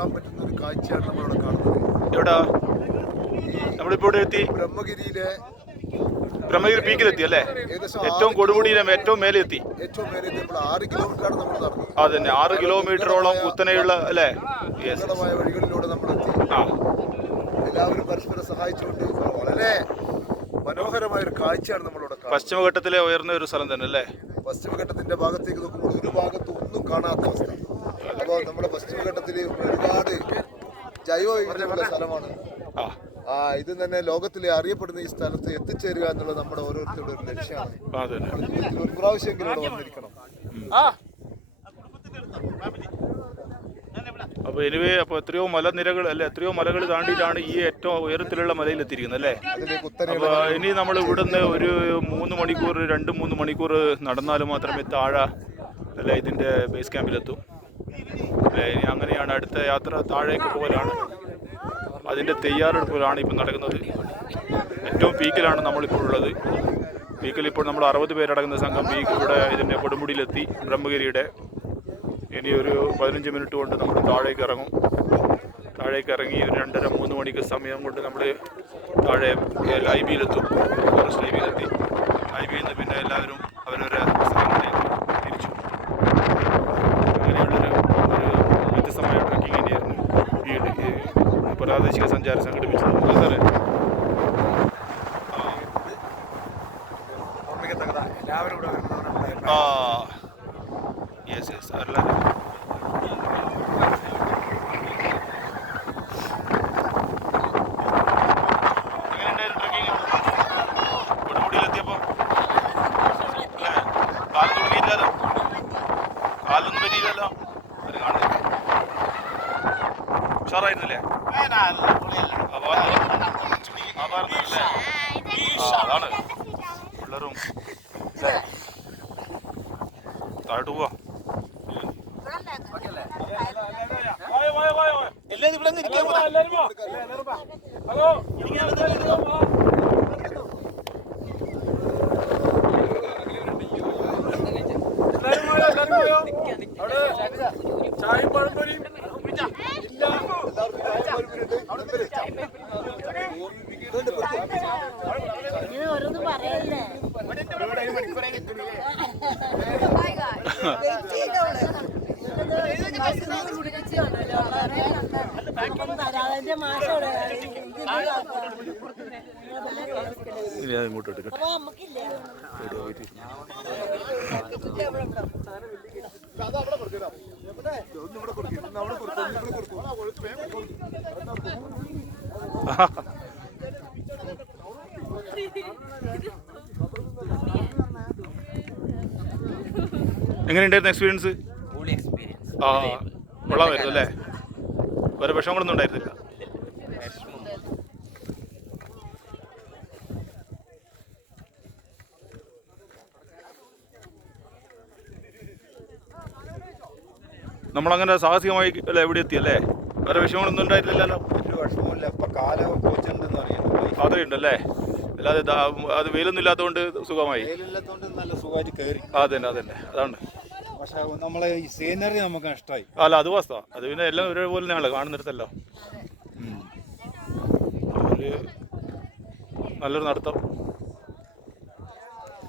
ആസ്വദിക്കാൻ പറ്റുന്ന ഒരു കാഴ്ചയാണ് നമ്മളിവിടെ കാണുന്നത്. എവിടാ നമ്മളിപ്പോ ഇവിടെ എത്തി? ബ്രഹ്മഗിരി പീക്കിലെത്തി അല്ലേ? ഏറ്റവും കൊടുമുടിയിലെ ഏറ്റവും മേലെ എത്തി. ഏറ്റവും മേലെ 6 കിലോമീറ്ററാണ് നമ്മൾ നടന്നത്. അതന്നെ 6 കിലോമീറ്ററോളം കുത്തനെയുള്ള അല്ലേ വഴികളിലൂടെ നമ്മൾ എത്തി. എല്ലാവരും പരസ്പരം സഹായിച്ചുകൊണ്ട് വളരെ മനോഹരമായ ഒരു കാഴ്ചയാണ് നമ്മളിവിടെ. പശ്ചിമഘട്ടത്തിലെ ഉയർന്ന ഒരു സ്ഥലം തന്നെ അല്ലേ? പശ്ചിമഘട്ടത്തിന്റെ ഭാഗത്തേക്ക് നോക്കുമ്പോൾ ഒരു ഭാഗത്ത് ഒന്നും കാണാത്ത അവസ്ഥ. അപ്പോൾ നമ്മുടെ പശ്ചിമഘട്ടത്തിൽ ഒരുപാട് ജൈവവൈവിധ്യമുള്ള സ്ഥലമാണ്. ഇത് തന്നെ ലോകത്തിലെ അറിയപ്പെടുന്ന ഈ സ്ഥലത്ത് എത്തിച്ചേരുക എന്നുള്ളത് നമ്മുടെ ഓരോരുത്തരുടെ ഒരു ലക്ഷ്യമാണ്. ഒരു പ്രാവശ്യമെങ്കിലും ഇവിടെ വന്നിരിക്കണം. അപ്പോൾ എനിവേ അപ്പോൾ എത്രയോ മലനിരകൾ അല്ലെ, എത്രയോ മലകൾ താണ്ടിയിട്ടാണ് ഈ ഏറ്റവും ഉയരത്തിലുള്ള മലയിൽ എത്തിയിരിക്കുന്നത് അല്ലേ? അപ്പോൾ ഇനി നമ്മൾ ഇവിടുന്ന് ഒരു 3 മണിക്കൂർ 2-3 മണിക്കൂർ നടന്നാൽ മാത്രമേ താഴെ അല്ലെ ഇതിൻ്റെ ബേസ് ക്യാമ്പിലെത്തും അല്ലേ? ഇനി അങ്ങനെയാണ് അടുത്ത യാത്ര താഴേക്ക് പോകലാണ്. അതിൻ്റെ തയ്യാറെടുപ്പുകളാണ് ഇപ്പോൾ നടക്കുന്നത്. ഏറ്റവും പീക്കിലാണ് നമ്മളിപ്പോൾ ഉള്ളത്. പീക്കിൽ ഇപ്പോൾ നമ്മൾ 60 പേരടങ്ങുന്ന സംഘം ഇവിടെ ഇതിൻ്റെ കൊടുമുടിയിലെത്തി ബ്രഹ്മഗിരിയുടെ. ഇനി ഒരു 15 മിനിറ്റ് കൊണ്ട് നമ്മൾ താഴേക്ക് ഇറങ്ങും. താഴേക്ക് ഇറങ്ങി ഒരു 2:30-3 മണിക്ക് സമയം കൊണ്ട് നമ്മൾ താഴെ ലൈബിയിലെത്തും. ഫോറസ്റ്റ് ലൈബിയിലെത്തി. ലൈബിയിൽ നിന്ന് പിന്നെ എല്ലാവരും അവരവരെ സ്ഥലങ്ങളിലേക്ക് തിരിച്ചു. അങ്ങനെയുള്ളൊരു വ്യത്യസ്തമായ ട്രക്കിംഗ് തന്നെയായിരുന്നു ഈ പ്രാദേശിക സഞ്ചാരം സംഘടിപ്പിച്ചത്. സാറേ യെസ് യെസ് എല്ലാവരും കൊടുമുടിയിലെത്തിയപ്പോൾ അല്ലേ കാലം തുടങ്ങിയില്ലല്ലോ, കാലൊന്നും പറ്റിയില്ലല്ലോ. അത് കാണുന്നില്ല, ഉഷാറായിരുന്നില്ലേ? അതാണ് പിള്ളേരും താഴോട്ട് പോവാ. ഓരോന്നും പറയല്ലേ. ഇങ്ങോട്ട് എടുക്കട്ടെ. എങ്ങനെയുണ്ടായിരുന്നു എക്സ്പീരിയൻസ്? കൊള്ളാമായിരുന്നു അല്ലേ? വേറെ വിഷമങ്ങളൊന്നും ഉണ്ടായിരുന്നില്ല? നമ്മളങ്ങനെ സാഹസികമായി അല്ലേ എവിടെ എത്തിയല്ലേ? വേറെ വിഷമങ്ങളൊന്നും ഉണ്ടായിരുന്നില്ലല്ലോ? ഒരു വിഷമമില്ല. ഇപ്പം കാലം കോച്ചുണ്ടെന്ന് അറിയാം. അത്രയുണ്ടല്ലേ? അല്ലാതെ അത് വെയിലൊന്നും ഇല്ലാത്തതുകൊണ്ട് സുഖമായി. വെയിലില്ലാത്തതുകൊണ്ട് നല്ല സുഖമായിട്ട് കയറി. അതന്നെ അതന്നെ അതാണ്. പക്ഷെ നമ്മളെ ഈ സീനറി നമുക്ക് നഷ്ടമായി. അല്ല അത് വാസ്തവ. അത് പിന്നെ എല്ലാം ഒരേപോലെ തന്നെയാണല്ലോ കാണുന്നിടത്തല്ലോ. ഒരു നല്ലൊരു നടത്തം.